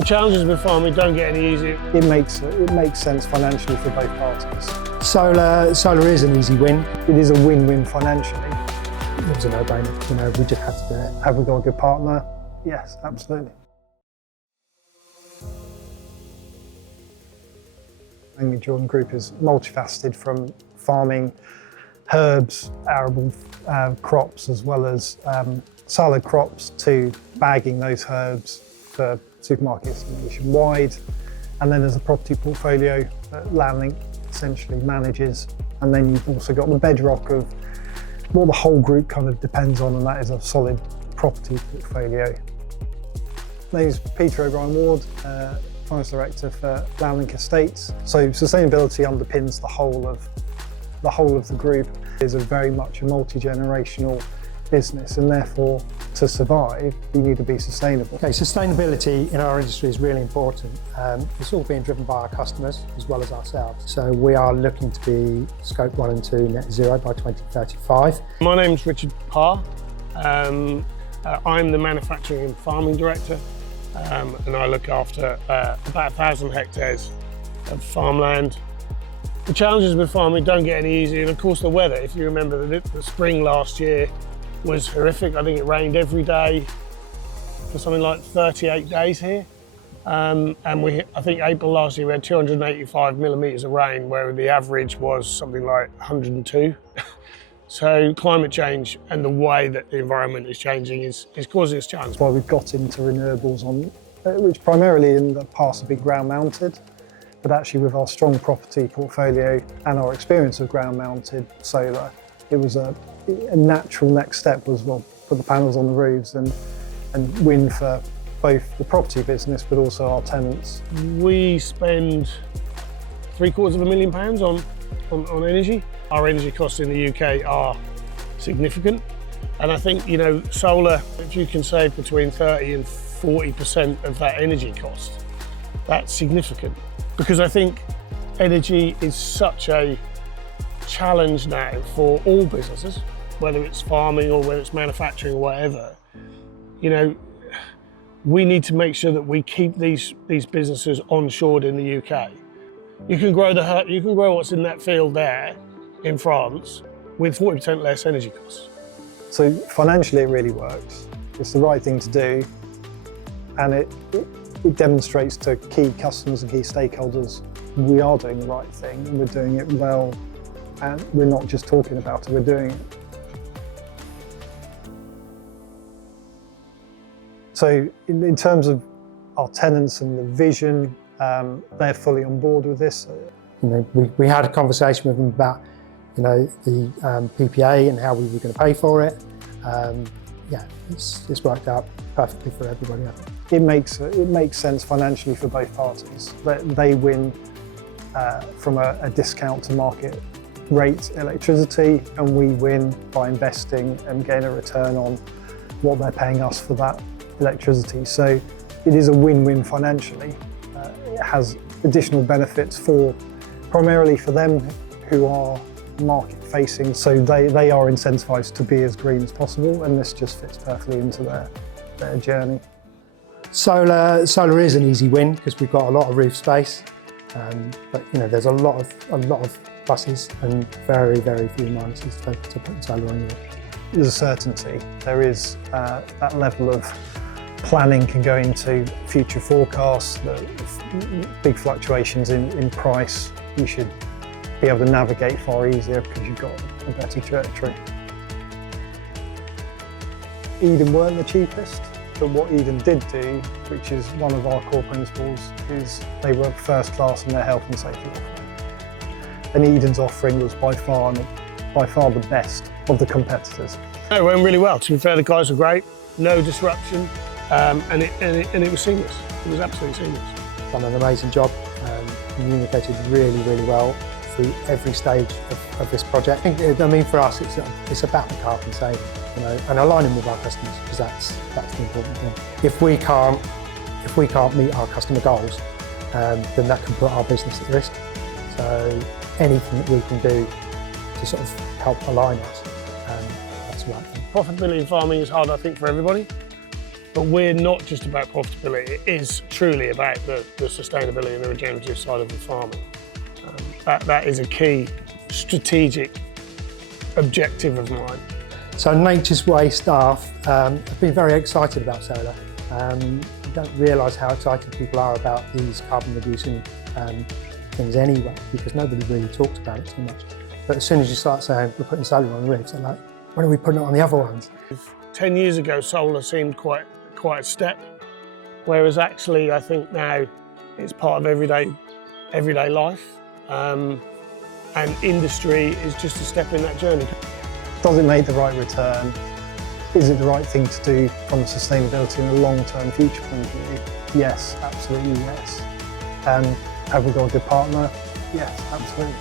The challenges with farming don't get any easier. It makes sense financially for both parties. Solar is an easy win. It is a win-win financially. It was a no-brainer. We just had to do it. Have we got a good partner? Yes, absolutely. Langmead Group is multifaceted, from farming herbs, arable crops, as well as salad crops, to bagging those herbs for supermarkets nationwide. And then there's a property portfolio that Landlink essentially manages. And then you've also got the bedrock of what the whole group kind of depends on, and that is a solid property portfolio. My name is Peter O'Brien-Ward, Finance Director for Landlink Estates. So sustainability underpins the whole of the group. It is very much a multi-generational business, and therefore to survive you need to be sustainable. Okay, sustainability in our industry is really important. It's all being driven by our customers as well as ourselves. So we are looking to be Scope 1 and 2 net zero by 2035. My name's Richard Parr. I'm the Manufacturing and Farming Director, and I look after about 1,000 hectares of farmland. The challenges with farming don't get any easier, and of course the weather. If you remember, the spring last year was horrific. I think it rained every day for something like 38 days here. And I think April last year we had 285 millimetres of rain, where the average was something like 102. So climate change and the way that the environment is changing is causing us challenges. That's why we've got into renewables, which primarily in the past have been ground mounted, but actually with our strong property portfolio and our experience of ground mounted solar, it was a natural next step was, well, put the panels on the roofs and win for both the property business but also our tenants. We spend £750,000 on energy. Our energy costs in the UK are significant, and I think, you know, solar, if you can save between 30 and 40% of that energy cost, that's significant, because I think energy is such a challenge now for all businesses, whether it's farming or whether it's manufacturing or whatever. You know, we need to make sure that we keep these businesses onshored in the UK. You can grow what's in that field there in France with 40% less energy costs. So financially it really works. It's the right thing to do, and it demonstrates to key customers and key stakeholders we are doing the right thing and we're doing it well, and we're not just talking about it, we're doing it. So in terms of our tenants and the vision, they're fully on board with this. You know, we had a conversation with them about, you know, the PPA and how we were going to pay for it. Yeah, it's worked out perfectly for everybody, I think. It makes sense financially for both parties. They win from a discount to market rate electricity, and we win by investing and getting a return on what they're paying us for that electricity. So it is a win-win financially. It has additional benefits primarily for them who are market facing, so they are incentivised to be as green as possible, and this just fits perfectly into their journey. Solar is an easy win because we've got a lot of roof space, but you know, there's a lot of pluses and very few minuses to put solar on your roof. There's a certainty. There is that level of planning can go into future forecasts, the big fluctuations in price. You should be able to navigate far easier because you've got a better trajectory. Eden weren't the cheapest, but what Eden did do, which is one of our core principles, is they were first class in their health and safety offering. And Eden's offering was by far the best of the competitors. It went really well. To be fair, the guys were great, no disruption, and it was seamless. It was absolutely seamless. Done an amazing job, communicated really well through every stage of this project. I mean, for us, it's about the carbon saving, you know, and aligning with our customers, because that's the important thing. If we can't meet our customer goals, then that can put our business at risk. So anything that we can do to sort of help align us, that's the right thing. Profitability in farming is hard, I think, for everybody. But we're not just about profitability, it is truly about the sustainability and the regenerative side of the farming. That is a key strategic objective of mine. So Nature's Way staff have been very excited about solar. You don't realise how excited people are about these carbon reducing things anyway, because nobody really talks about it too much. But as soon as you start saying we're putting solar on roofs, they're like, when are we putting it on the other ones? 10 years ago, solar seemed quite a step, whereas actually I think now it's part of everyday life, and industry is just a step in that journey. Does it make the right return? Is it the right thing to do from a sustainability and a long-term future point of view? Yes, absolutely yes. Have we got a good partner? Yes, absolutely.